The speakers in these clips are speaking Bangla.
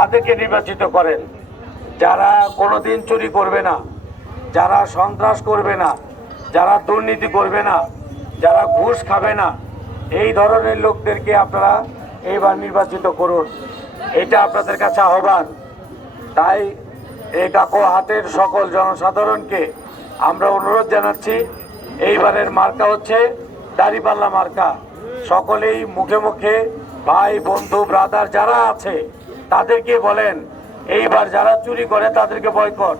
তাদেরকে নির্বাচিত করেন, যারা কোনোদিন চুরি করবে না, যারা সন্ত্রাস করবে না, যারা দুর্নীতি করবে না, যারা ঘুষ খাবে না, এই ধরনের লোকদেরকে আপনারা এইবার নির্বাচিত করুন। এটা আপনাদের কাছে আহ্বান। তাই এই কাকোহাটের সকল জনসাধারণকে আমরা অনুরোধ জানাচ্ছি, এইবারের মার্কা হচ্ছে দাঁড়িপাল্লা মার্কা। সকলেই মুখে মুখে ভাই বন্ধু ব্রাদার যারা আছে তাদেরকে বলেন, এইবার যারা চুরি করে তাদেরকে বয়কট,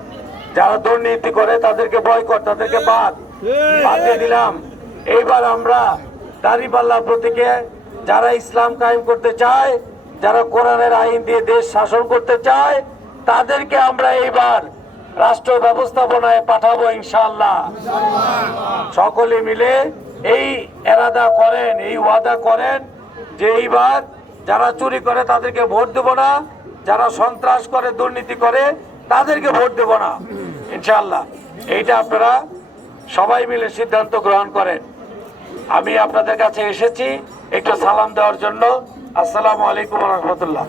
যারা দুর্নীতি করে তাদেরকে বয়কট, তাদেরকে বাদ দিয়ে দিলাম। এইবার আমরা দাঁড়িপাল্লা প্রতীকে যারা ইসলাম কায়েম করতে চায়, যারা কোরআনের আইন দিয়ে দেশ শাসন করতে চায়, তাদেরকে আমরা এইবার রাষ্ট্র ব্যবস্থাপনায় পাঠাবো ইনশাআল্লাহ। সকলে মিলে এই এরাদা করেন, এই ওয়াদা করেন যে এইবার যারা চুরি করে তাদেরকে ভোট দেব না, যারা সন্ত্রাস করে দুর্নীতি করে তাদেরকে ভোট দেব না ইনশাআল্লাহ। এইটা আপনারা সবাই মিলে সিদ্ধান্ত গ্রহণ করেন। আমি আপনাদের কাছে এসেছি একটু সালাম দেওয়ার জন্য। আসসালামু আলাইকুম ওয়া রাহমাতুল্লাহ।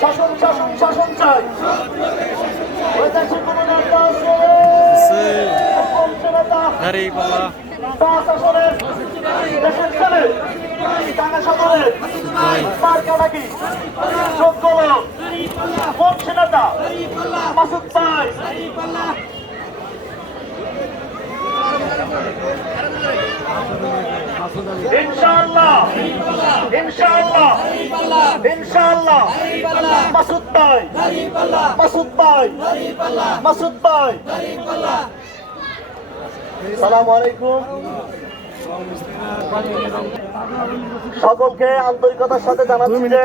শাসন চাই, শাসন চাই। দেশের ছেলে টাকা সদরের মার্কা নাকি যোগ্য লোক বংশী নেতা মাসুদ ভাই। ইনশাআল্লাহ ইনশাআল্লাহ ইনশাআল্লাহ মাসুদ ভাই, মাসুদ ভাই, মাসুদ ভাই। আসসালামু আলাইকুম। সকলকে আন্তরিকতার সাথে জানাচ্ছি যে